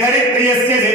धरित्र्यस्य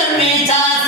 Durvita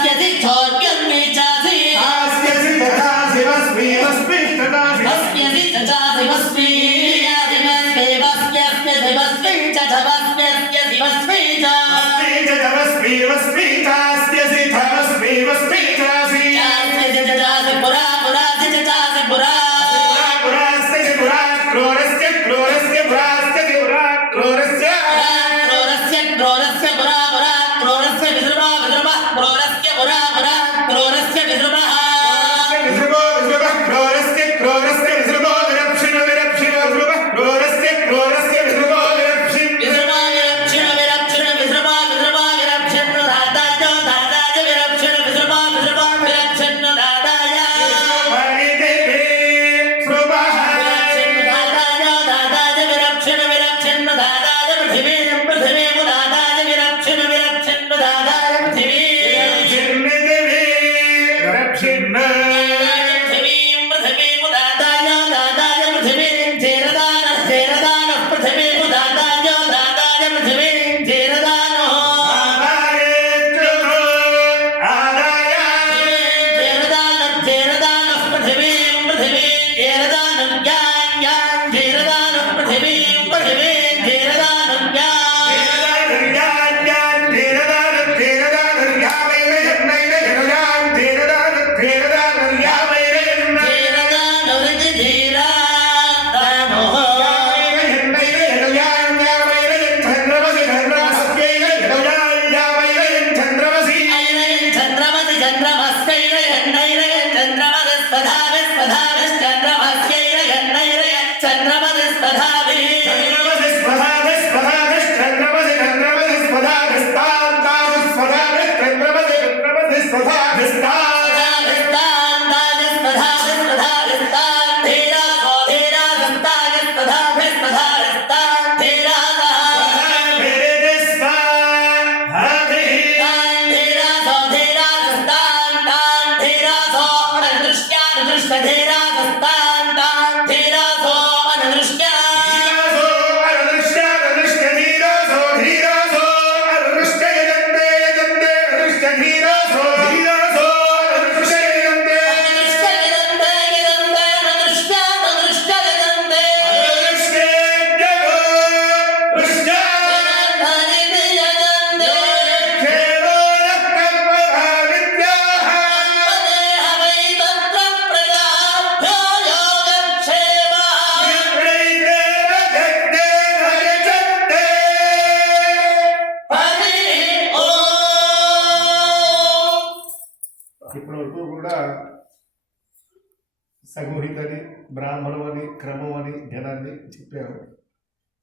సగుహితని, బ్రాహ్మణం అని, క్రమం అని, ఘనాన్ని చెప్పాము.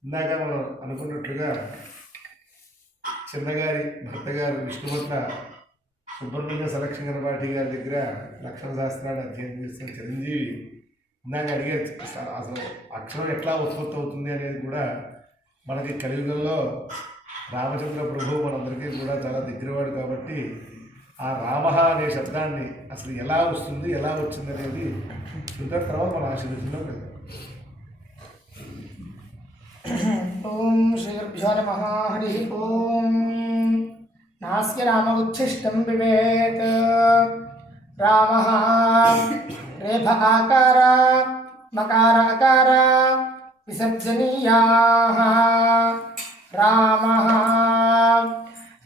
ఇందాక మనం అనుకున్నట్లుగా చిన్నగారి భర్త గారు విష్ణుభట్ల సుబ్రహ్మణ్య సంరక్షణ పార్టీ గారి దగ్గర లక్షణ శాస్త్రాన్ని అధ్యయనం చేస్తున్న చిరంజీవి ఇందాక అడిగే అసలు అక్షరం ఎట్లా ఉత్పత్తి అవుతుంది అనేది కూడా మనకి కలియుగంలో రామచంద్ర ప్రభు మనందరికీ కూడా చాలా దగ్గరవాడు కాబట్టి ఆ రామ అనే శబ్దాన్ని అసలు ఎలా వస్తుంది, ఎలా వచ్చింది అనేది చూద్దాం. తర్వాత మన ఆశీర్వచనంలో వెళ్దాం. ఓం శ్రీ గురుభ్యో నమః. హరి ఓం. నాస్య రామ ఉచ్ఛిష్టం వివేత్. రామః రేఫ ఆకార మకార అకార విసర్జనీయాః. రామః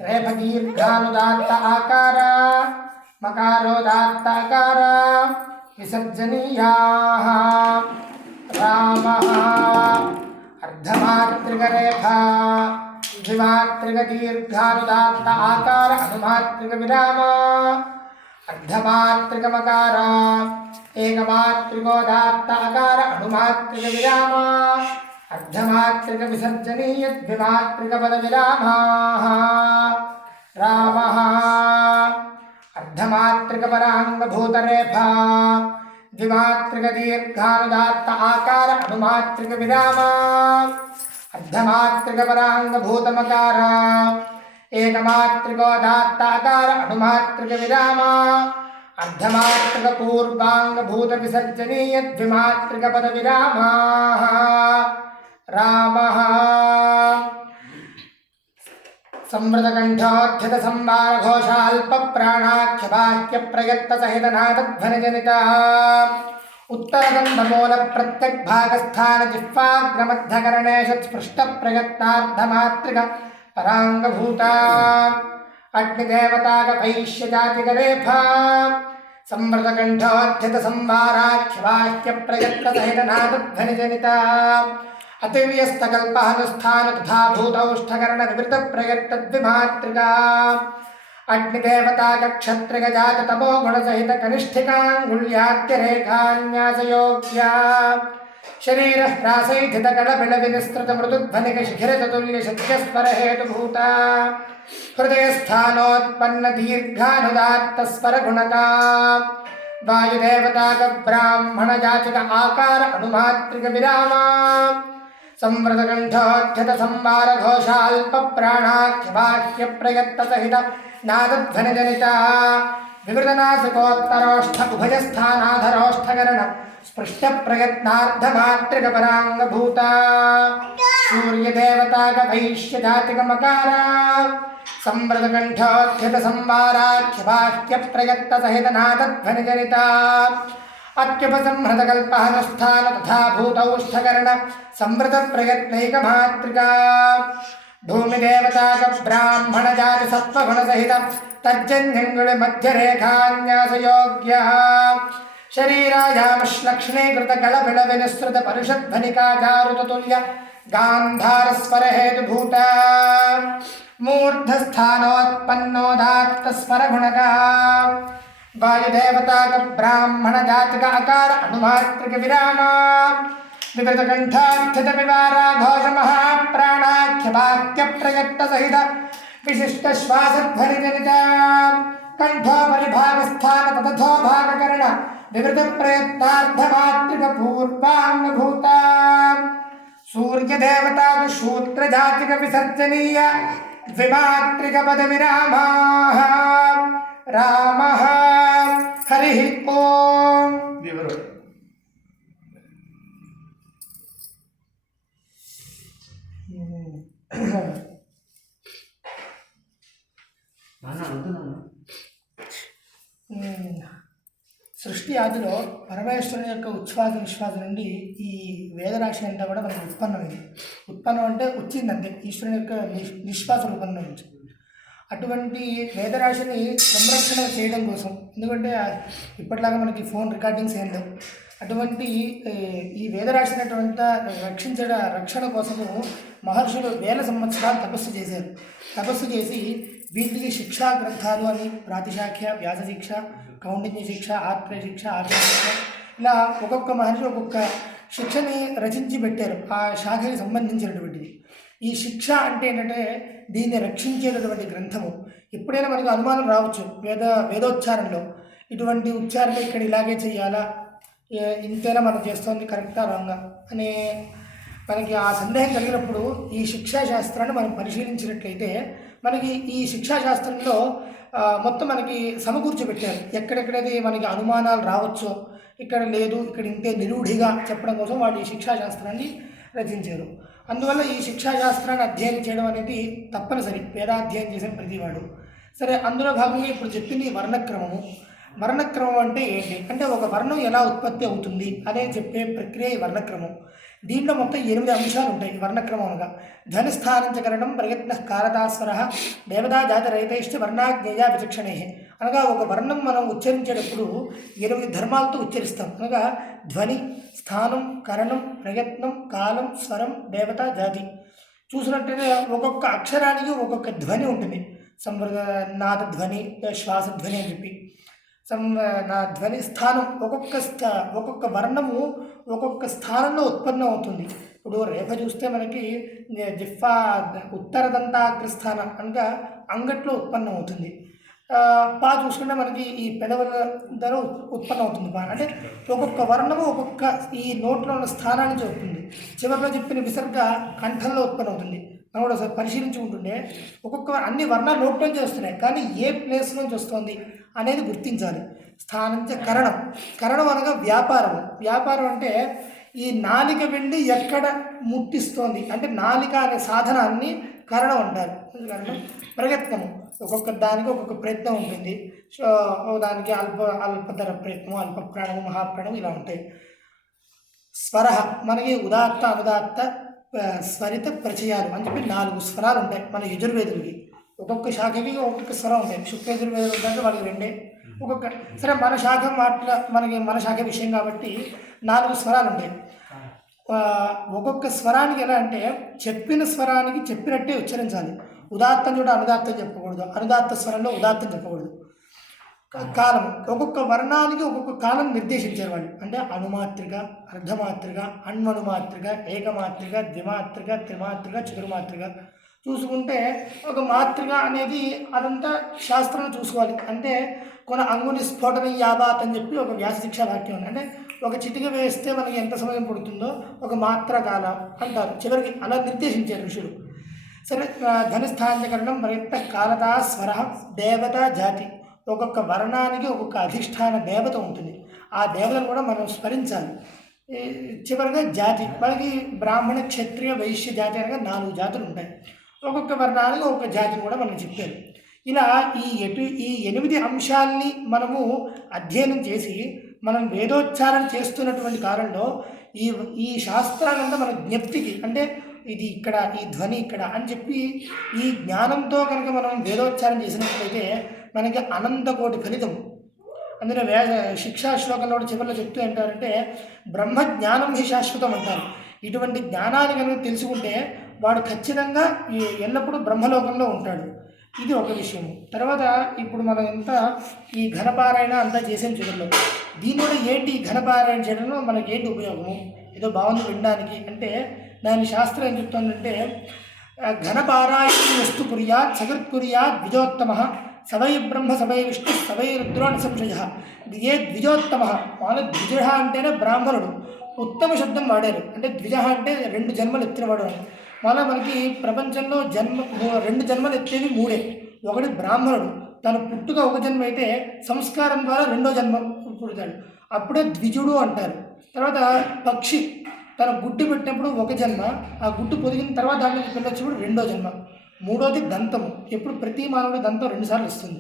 రేఫ దీర్ఘానుదాత్త ఆకార మకారోదాత్త ఆకార విసర్జనీయాః. రామః అర్ధమాత్రికరేఖ ద్విమాత్రిక దీర్ఘానుదాత్త ఆకార అనుమాత్రిక విరామ. అర్ధమాత్రికమకార ఏకమాత్రికోదాత్త ఆకార అనుమాత్రిక విరామ. అర్ధమాత్రిక విసర్జనీయ ద్విమాత్రిక పద విరామాః. రామః అర్ధమాత్రిక పరాంగభూతరేఖ ద్విమాత్రిక దీర్ఘానుదాత్త ఆకార అనుమాత్రిక విరామ. అర్ధమాత్రిక పరాంగభూతమకార ఏకమాత్రికోదాత్త ఆకార అనుమాత్రిక విరామ. అర్ధమాత్రిక పూర్వాంగభూత విసర్జనీయ ద్విమాత్రిక పద విరామాః. రామః సంవృతకంఠోద్యత సంవార ఘోషాల్ప ప్రాణాఖ్య వాక్య ప్రయత్త సహిత నాదధ్వనిజనిత. ఉత్తరగంధమూల ప్రత్యక్ భాగస్థాన జిహ్వాగ్రమధ్యకరణేష స్పృష్ట ప్రయత్నార్ధమాత్రిక పరాంగభూత. అగ్నిదేవతాగ వైశ్యజాతికరేఫ సంవృతకంఠోద్యత సంవారాఖ్య వాక్య ప్రయత్త సహిత నాదధ్వనిజనిత. అతివ్యస్తకల్పహనుస్థాన తథా భూతౌష్ఠకరణ వివృత ప్రయత్త ద్విమాత్రికా. అగ్నిదేవతాగ క్షత్రిక జాత తమో గుణసహిత కనిష్ఠికాంగుళ్యాద్యరేఖాన్యాసయోగ్యా. శరీర హ్రాసైధిత కళబిళ వినిస్తృత మృదుధ్వనిక శిఖిరతుల్య శక్యస్వర హేతుభూత. హృదయస్థానోత్పన్న దీర్ఘానుదాత్త స్వర గుణకా. వాయుదేవతాగ బ్రాహ్మణ జాచిక ఆకార అనుమాత్రిక విరామ. సంవృతకంఠోద్యత సంవార ఘోషాల్ప ప్రాణాఖ్య వాక్య ప్రయత్త సహిత నాదధ్వనిజనిత. వివృతనాసికోత్తరోష్ఠ ఉభయస్థానాధరోష్ఠకరణ స్పృష్ట ప్రయత్నార్ధమాత్రిక పరాంగభూత. సూర్యదేవతాగ వైశ్యజాతిక మకార సంవృతకంఠోద్యత సంవారాఖ్య వాక్య ప్రయత్త సహిత నాదధ్వనిజనిత. అత్యుపసంహృతకల్పహనుస్థాన తథా భూతౌష్ఠకరణ సంవృత ప్రయత్నైకమాత్రికా. భూమిదేవతాగ బ్రాహ్మణ జాతి సత్వగుణ సహిత తర్జన్యంగుళి మధ్యరేఖాన్యాసయోగ్య. శరీరాయామశ్లక్ష్ణీకృత గళబిళ వినిస్తృత పరుషధ్వనికాచారుతతుల్య గాంధారస్వర హేతుభూత. మూర్ధస్థానోత్పన్నోదాత్త స్వర గుణగా. వాయుదేవతాగ బ్రాహ్మణ జాతిక అకార అనుమాత్రిక విరామ. వివృతకంఠాస్థిత వివారా ఘోష మహాప్రాణాఖ్య వాక్య ప్రయత్త సహిత విశిష్ట శ్వాసధ్వనిజనిత. కంఠోపరిభాగస్థాన తథో భాగకరణ వివృత ప్రయత్నార్ధమాత్రిక పూర్వాంగభూత. సూర్యదేవతాగ శూద్ర జాతిక విసర్జనీయ ద్విమాత్రిక పద విరామాః. రామః హరి ఓం. సృష్టి ఆదిలో పరమేశ్వరుని యొక్క ఉచ్ఛ్వాస నిశ్వాస నుండి ఈ వేదరాశి అంతా కూడా మనకు ఉత్పన్నమైంది. ఉత్పన్నం అంటే వచ్చిందంటే ఈశ్వరుని యొక్క నిశ్వాస రూపంలో నుంచి. అటువంటి వేదరాశిని సంరక్షణ చేయడం కోసం, ఎందుకంటే ఇప్పటిలాగా మనకి ఫోన్ రికార్డింగ్స్ ఏం లేవు, అటువంటి ఈ వేదరాశిని అటువంటి రక్షణ కోసము మహర్షులు వేల సంవత్సరాలు తపస్సు చేశారు. తపస్సు చేసి వీటికి శిక్షా గ్రంథాలు అని ప్రాతిశాఖ్య, వ్యాస శిక్ష, కౌండిన్య శిక్ష, ఆత్రేయ శిక్ష, ఆర్య శిక్ష ఇలా ఒక్కొక్క మహర్షి ఒక్కొక్క శిక్షని రచించి పెట్టారు ఆ శాఖకి సంబంధించినటువంటిది. ఈ శిక్ష అంటే ఏంటంటే దీన్ని రక్షించేటటువంటి గ్రంథము. ఎప్పుడైనా మనకు అనుమానం రావచ్చు వేదోచ్చారణలో ఇటువంటి ఉచ్చారణ ఇక్కడ ఇలాగే చేయాలా, ఇంతేనా మనం చేస్తుంది కరెక్టా రాంగా అనే మనకి ఆ సందేహం కలిగినప్పుడు ఈ శిక్షాశాస్త్రాన్ని మనం పరిశీలించినట్లయితే మనకి ఈ శిక్షాశాస్త్రంలో మొత్తం మనకి సమకూర్చోబెట్టారు. ఎక్కడెక్కడైతే మనకి అనుమానాలు రావచ్చో, ఇక్కడ లేదు ఇక్కడ ఇంతే నిరూఢిగా చెప్పడం కోసం వాళ్ళు ఈ శిక్షాశాస్త్రాన్ని రచించారు. అందువల్ల ఈ శిక్షాశాస్త్రాన్ని అధ్యయనం చేయడం అనేది తప్పనిసరి వేదాధ్యయనం చేసిన ప్రతివాడు. సరే, అందులో భాగంగా ఇప్పుడు చెప్పింది వర్ణక్రమము. వర్ణక్రమం అంటే ఏంటి అంటే ఒక వర్ణం ఎలా ఉత్పత్తి అవుతుంది అనే చెప్పే ప్రక్రియ ఈ వర్ణక్రమం. దీంట్లో మొత్తం 8 అంశాలు ఉంటాయి వర్ణక్రమం అనగా. ధ్వనిస్థానంచకరణం ప్రయత్న కారదాస్వర దేవతా జాతి రహితైష్ట వర్ణాజ్ఞేయ విచక్షణే అనగా ఒక వర్ణం మనం ఉచ్చరించేటప్పుడు 8 ధర్మాలతో ఉచ్చరిస్తాం. అనగా ధ్వని, స్థానం, కరణం, ప్రయత్నం, కాలం, స్వరం, దేవత, జాతి. చూసినట్టయితే ఒక్కొక్క అక్షరానికి ఒక్కొక్క ధ్వని ఉంటుంది. నాద ధ్వని, శ్వాస ధ్వని అని చెప్పి నా ధ్వని స్థానం ఒక్కొక్క వర్ణము ఒక్కొక్క స్థానంలో ఉత్పన్నం అవుతుంది. ఇప్పుడు రేఖ చూస్తే మనకి జిఫ్ఫా ఉత్తర దంతాగ్రస్థానం అనగా అంగట్లో ఉత్పన్నం అవుతుంది. పా చూసుకుంటే మనకి ఈ పెదవుల ధర ఉత్పన్నం అవుతుంది. పా అంటే ఒక్కొక్క వర్ణము ఒక్కొక్క ఈ నోట్లో ఉన్న స్థానాన్ని చూపుతుంది. చివరిలో చెప్పిన విసర్గ కంఠంలో ఉత్పన్నం అవుతుంది. మనం కూడా ఒకసారి పరిశీలించుకుంటుంటే ఒక్కొక్క అన్ని వర్ణాలు నోట్లో నుంచి వస్తున్నాయి, కానీ ఏ ప్లేస్ నుంచి వస్తుంది అనేది గుర్తించాలి. స్థానంచ కరణం. కరణం అనగా వ్యాపారం. వ్యాపారం అంటే ఈ నాలిక వెళ్ళి ఎక్కడ ముట్టిస్తోంది అంటే నాలిక అనే సాధనాన్ని కరణం అంటారు. కరణం. ప్రయత్నము. ఒక్కొక్క దానికి ఒక్కొక్క ప్రయత్నం ఉంటుంది. దానికి అల్పధర ప్రయత్నం, అల్ప ప్రాణము, మహాప్రాణము ఇలా ఉంటాయి. స్వర మనకి ఉదాత్త, అనుదాత్త, స్వరిత, ప్రచయాలు అని చెప్పి 4 స్వరాలు ఉంటాయి మన యజుర్వేదులకి. ఒక్కొక్క శాఖకి ఒక్కొక్క స్వరం ఉంటాయి. శుక్లయజుర్వేదులు ఉంటాయంటే వాళ్ళకి 2 ఒక్కొక్క. సరే, మన శాఖ విషయం కాబట్టి 4 స్వరాలు ఉంటాయి. ఒక్కొక్క స్వరానికి ఎలా అంటే చెప్పిన స్వరానికి చెప్పినట్టే ఉచ్చరించాలి. ఉదాత్తం చూడ అనుదాత్తం చెప్పకూడదు, అనుదాత్త స్వరంలో ఉదాత్తం చెప్పకూడదు. కాలం ఒక్కొక్క వర్ణానికి ఒక్కొక్క కాలం నిర్దేశించారు వాళ్ళు. అంటే అణుమాత్రిక, అర్ధమాత్రిక, అణ్వణుమాత్రిక, ఏకమాత్రిక, ద్విమాత్రిక, త్రిమాత్రిక, చతుర్మాత్రిక. చూసుకుంటే ఒక మాత్రిక అనేది అదంతా శాస్త్రం చూసుకోవాలి. అంటే కొన్ని అంగుని స్ఫోటన యాబాత్ అని చెప్పి ఒక వ్యాసశిక్ష వాక్యం ఉంది. అంటే ఒక చిటిక వేస్తే మనకి ఎంత సమయం పడుతుందో ఒక మాత్ర కాలం అంటారు. చివరికి అలా నిర్దేశించారు ఋషులు. సరే, ధనిస్థానకరణం ప్రయత్న కాలత స్వర దేవత జాతి. ఒక్కొక్క వర్ణానికి ఒక్కొక్క అధిష్టాన దేవత ఉంటుంది. ఆ దేవతను కూడా మనం స్మరించాలి. చివరిగా జాతి. మనకి బ్రాహ్మణ, క్షత్రియ, వైశ్య జాతి అనగా 4 జాతులు ఉంటాయి. ఒక్కొక్క వర్ణానికి ఒక్కొక్క జాతిని కూడా మనం చెప్పారు. ఇలా ఈ 8 అంశాలని మనము అధ్యయనం చేసి మనం వేదోచ్చారణ చేస్తున్నటువంటి కాలంలో ఈ శాస్త్రాలంతా మన జ్ఞప్తికి అంటే ఇది ఇక్కడ, ఈ ధ్వని ఇక్కడ అని చెప్పి ఈ జ్ఞానంతో కనుక మనం వేదోచ్చారణ చేసినట్లయితే మనకి అనంతకోటి ఫలితం. అందులో శిక్షా శ్లోకంలో చివరిలో చెప్తూ అంటారంటే బ్రహ్మజ్ఞానం హి శాశ్వతం అంటారు. ఇటువంటి జ్ఞానాన్ని కనుక తెలుసుకుంటే వాడు ఖచ్చితంగా ఎల్లప్పుడూ బ్రహ్మలోకంలో ఉంటాడు. ఇది ఒక విషయం. తర్వాత ఇప్పుడు మనం అంతా ఈ ఘనపారాయణ అంతా చేసాం చివరిలో. దీనివల్ల ఏంటి ఘనపారాయణ చేయడంలో మనకి ఏంటి ఉపయోగము? ఏదో బాగుంది వినడానికి అంటే దాని శాస్త్రం ఏం చెప్తుందంటే ఘనపారాయణ వస్తు కుర్యాత్ సకృత్ కుర్యాత్ ద్విజోత్తమ సవై బ్రహ్మ సవై విష్ణు సవై రుద్రో నిసంశయ. ఏ ద్విజోత్తమ వాళ్ళ ద్విజ అంటేనే బ్రాహ్మణుడు. ఉత్తమ శబ్దం వాడారు. అంటే ద్విజ అంటే 2 జన్మలు ఎత్తినవాడు. మళ్ళీ మనకి ప్రపంచంలో 2 జన్మలు ఎత్తేవి 3. ఒకటి బ్రాహ్మణుడు, తన పుట్టుక ఒక జన్మ అయితే సంస్కారం ద్వారా 2వ జన్మ పుడతాడు, అప్పుడే ద్విజుడు అంటారు. తర్వాత పక్షి తన గుడ్డు పెట్టినప్పుడు 1 జన్మ, ఆ గుడ్డు పొదిగిన తర్వాత దాని నుంచి పిల్లొచ్చినప్పుడు 2వ జన్మ. 3వది దంతము. ఎప్పుడు ప్రతి మానవుడి దంతం 2 సార్లు వస్తుంది.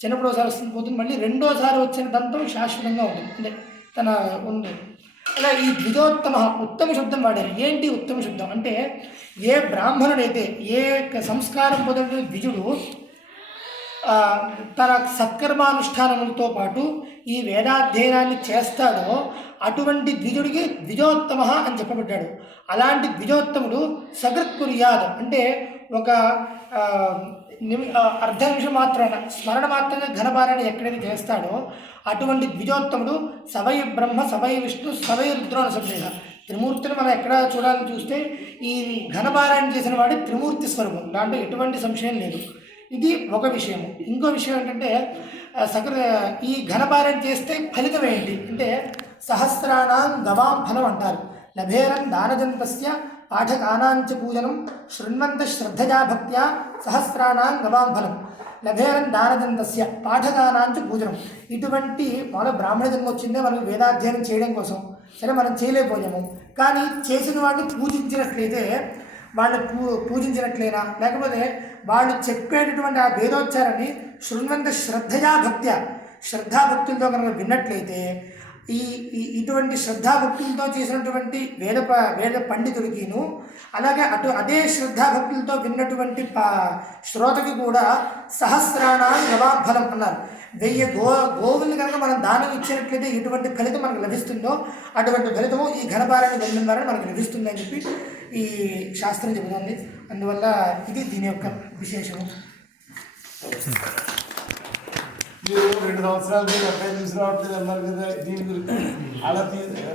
చిన్నప్పుడు ఒకసారి వస్తుంది పోతుంది, మళ్ళీ 2వసారి వచ్చిన దంతం శాశ్వతంగా ఉంటుంది. అంటే తన ఉంది. అలా ఈ ద్విజోత్తమ ఉత్తమ శబ్దం వాడారు. ఏంటి ఉత్తమ శబ్దం అంటే ఏ బ్రాహ్మణుడైతే ఏ సంస్కారం పొందిన ద్విజుడు తన సత్కర్మానుష్ఠానములతో పాటు ఈ వేదాధ్యయనాన్ని చేస్తాడో అటువంటి ద్విజుడికి ద్విజోత్తమ అని చెప్పబడ్డాడు. అలాంటి ద్విజోత్తముడు సకృత్ కుర్యాద్ అంటే ఒక అర్ధ నిమిషం మాత్రాన స్మరణ మాత్రంగా ఘనపారాయణ ఎక్కడైతే చేస్తాడో అటువంటి ద్విజోత్తముడు సవై బ్రహ్మ సవై విష్ణు సవై రుద్రోణ సంశయ త్రిమూర్తిని మనం ఎక్కడ చూడాలని చూస్తే ఈ ఘనపారాయణ చేసిన వాడి త్రిమూర్తి స్వరూపం, దాంట్లో ఎటువంటి సంశయం లేదు. ఇది ఒక విషయము. ఇంకో విషయం ఏంటంటే ఈ ఘనపారాయణ చేస్తే ఫలితం ఏంటి అంటే సహస్రాణం గవాం ఫలం అంటారు. లభేరం దానజంతస్య పాఠకానాంచ పూజనం శృణ్వంత శ్రద్ధయా భక్త్యా సహస్రాణం గవాం ఫలం లభేరం దానజంతస్య పాఠకానాంచ పూజనం. ఇటువంటి మన బ్రాహ్మణ జన్మ వచ్చిందే మనం వేదాధ్యయనం చేయడం కోసం, సరే మనం చేయలేకపోయాము, కానీ చేసిన వాడిని పూజించినట్లయితే వాళ్ళు పూజించినట్లయినా లేకపోతే వాళ్ళు చెప్పేటటువంటి ఆ వేదోచ్చారాన్ని శృణ్వంత శ్రద్ధయా భక్త్యా శ్రద్ధాభక్తులతో కనుక విన్నట్లయితే ఇటువంటి శ్రద్ధాభక్తులతో చేసినటువంటి వేద పండితుడికిను అలాగే అదే శ్రద్ధాభక్తులతో విన్నటువంటి శ్రోతకి కూడా సహస్రాణం గవాం ఫలం అన్నారు. 1000 గోవుల్ని కనుక మనం దానం ఇచ్చినట్లయితే ఎటువంటి ఫలితం మనకు లభిస్తుందో అటువంటి ఫలితము ఈ ఘనపారాయణ వెళ్ళడం ద్వారా మనకు లభిస్తుంది అని చెప్పి ఈ శాస్త్రం చెబుతుంది. అందువల్ల ఇది దీని యొక్క విశేషము. మీరు 2 సంవత్సరాలు మీరు అబ్బాయి తీసుకురావట్లేదు అన్నారు కదా, దీని గురించి అలా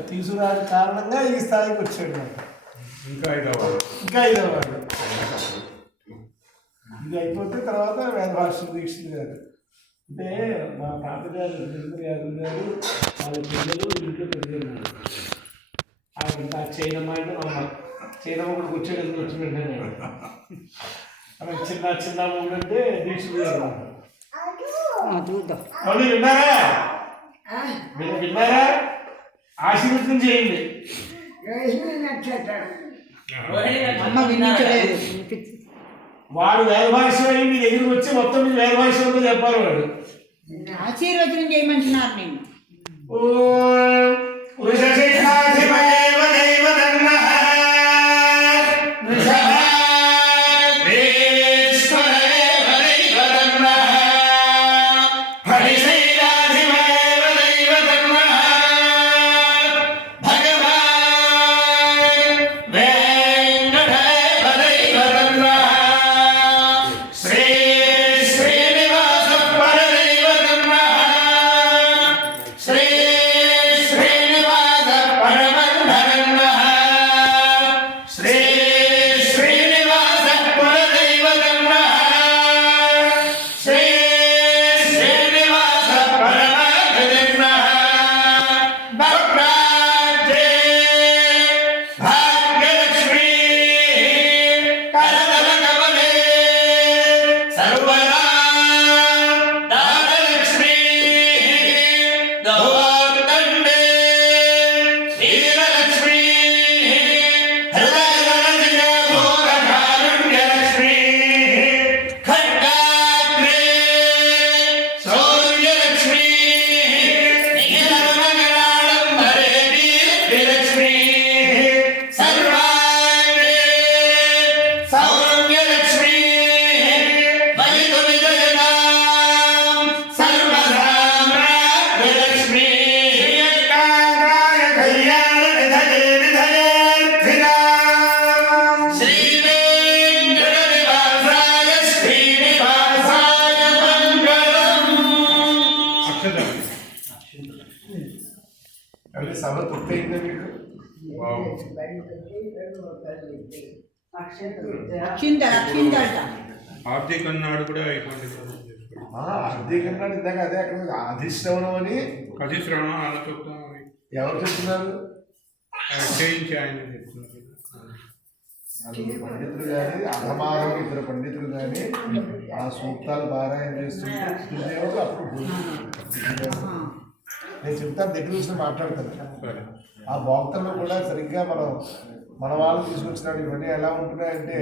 తీసుకురావడం కారణంగా ఈ స్థాయికి వచ్చాడు. ఇంకా 5వ వాడు ఇది అయిపోతే తర్వాత వేదభాష్యం దీక్షితులు గారు అంటే మా తాతగారు యాదవ్ గారు వాళ్ళ పిల్లలు ఇంట్లో పెద్దలు ఇంకా చైనమ్మ అంటే మా చైనమ్మ కూడా కూర్చోడానికి వచ్చి వెంటనే చిన్న చిన్న అంటే దీక్షితులు గారు విన్నారా విన్నారా ఆశీర్వచనం చేయండి. వాడు వేదభాష్యం అయ్యి మీ దగ్గరికి వచ్చి మొత్తం మీకు వేదభాష్యంతో చెప్పాలి. వాడు ఆశీర్వచనం చేయమంటున్నారు. నేను సభ తృప్తయిందా మీకు? ఆర్థికన్నాడు కూడా ఆర్థికన్నాడు ఇందాక అదే అక్కడ అధిశ్రవణం అని అధిశ్రవణం అలా చెప్తాం. ఎవరు చెప్తున్నారు? చేయించి ఆయన చెప్తున్నారు. పండితులు కానీ అధమానం ఇద్దరు పండితులు కానీ ఆ సూక్తాలు పారాయణ చేస్తుంటే దేవతలు అప్పుడు నేను చెప్తాను, దగ్గర చూసి మాట్లాడతాను. ఆ భోక్తల్లో కూడా సరిగ్గా మన వాళ్ళు తీసుకొచ్చినాడు. ఇవన్నీ ఎలా ఉంటున్నాయంటే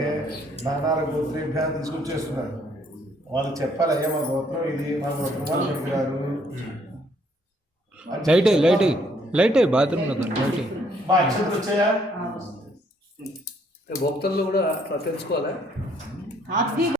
నానాల గోత్రేభ్యా తీసుకొచ్చేస్తున్నారు. వాళ్ళు చెప్పాలి, అయ్యా మా గోత్రం ఇది, మా గోత్రం వాళ్ళు చెప్పినారు. లైట్ బాత్రూంలో మా అక్షంతలు వచ్చాయా? భక్తుల్లో కూడా అట్లా తెలుసుకోవాలా?